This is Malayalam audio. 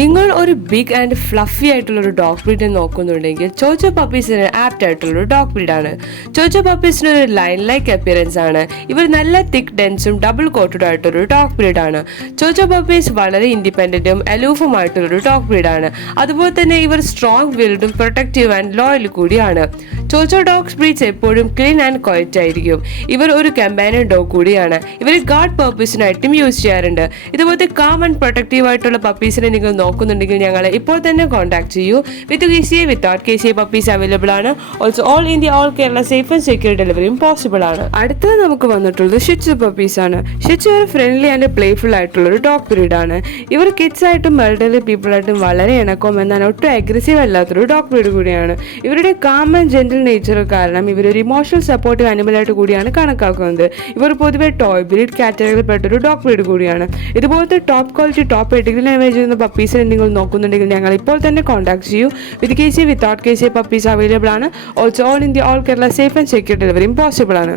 നിങ്ങൾ ഒരു ബിഗ് ആൻഡ് ഫ്ലഫി ആയിട്ടുള്ള ഒരു ഡോഗ് ബ്രീഡ് നോക്കുന്നുണ്ടെങ്കിൽ ചോച്ചോ പപ്പീസിന് ആപ്റ്റ് ആയിട്ടുള്ള ഒരു ഡോഗ് ബ്രീഡാണ്. ചോച്ചോ പപ്പീസിന് ഒരു ലൈൻ ലൈക്ക് അപ്പിയറൻസ് ആണ്. ഇവർ നല്ല തിക്ക് ഡെൻസും ഡബിൾ കോട്ടഡ് ആയിട്ടൊരു ഡോഗ് ബ്രീഡാണ്. ചോച്ചോ പപ്പീസ് വളരെ ഇൻഡിപെൻഡന്റും അലൂഫുമായിട്ടുള്ളൊരു ഡോഗ് ബ്രീഡാണ്. അതുപോലെ തന്നെ ഇവർ സ്ട്രോങ് വിൽഡും പ്രൊട്ടക്റ്റീവ് ആൻഡ് ലോയൽ കൂടിയാണ്. ചോച്ചോ ഡോഗ്സ് ബ്രീഡ്സ് എപ്പോഴും ക്ലീൻ ആൻഡ് ക്വയറ്റ് ആയിരിക്കും. ഇവർ ഒരു കമ്പാനിയൻ ഡോഗ് കൂടിയാണ്. ഇവർ ഗാർഡ് പർപ്പസിനായിട്ടും യൂസ് ചെയ്യാറുണ്ട്. ഇതുപോലത്തെ കാം ആൻഡ് പ്രൊട്ടക്റ്റീവ് ആയിട്ടുള്ള പപ്പീസിനെ നിങ്ങൾ നോക്കുന്നുണ്ടെങ്കിൽ ഞങ്ങളെ ഇപ്പോൾ തന്നെ കോൺടാക്ട് ചെയ്യൂ. With KCA without KCA puppies available ആണ്. Also all India all Kerala safe and secure ഡെലിവറിയും പോസിബിൾ ആണ്. അടുത്തത് നമുക്ക് വന്നിട്ടുള്ളത് ഷിറ്റ്സു പപ്പീസ് ആണ്. ഷിറ്റ്സു ഒരു ഫ്രണ്ട്ലി ആൻഡ് പ്ലേഫുൾ ആയിട്ടുള്ള ഒരു ഡോഗ് ബ്രീഡ് ആണ്. ഇവർ കിഡ്സ് ആയിട്ടും എൽഡർലി പീപ്പിൾ ആയിട്ടും വളരെ ഇണക്കം എന്നാൽ ഒട്ടും അഗ്രസീവ് അല്ലാത്തൊരു ഡോഗ് ബ്രീഡ് കൂടിയാണ്. ഇവരുടെ കാം ആൻഡ് ജെന്റിൽ നേച്ചർ കാരണം ഇവരൊരു ഇമോഷണൽ സപ്പോർട്ടീവ് ആനിമൽ ആയിട്ട് കൂടിയാണ് കണക്കാക്കുന്നത്. ഇവർ പൊതുവെ ടോയ് ബ്രീഡ് കാറ്റഗറിയിൽ പെട്ടൊരു ഡോഗ് ബ്രീഡ് കൂടിയാണ്. ഇതുപോലത്തെ top quality top ethical language ചെയ്യുന്ന പപ്പീസിനെ നിങ്ങൾ നോക്കുന്നുണ്ടെങ്കിൽ ഞങ്ങൾ ഇപ്പോൾ തന്നെ കോൺടാക്ട് ചെയ്യൂ. With KCA without KCA puppies available ആണ്. Also all India all Kerala safe and secure ഡെലിവറിയും പോസിബിൾ ആണ്.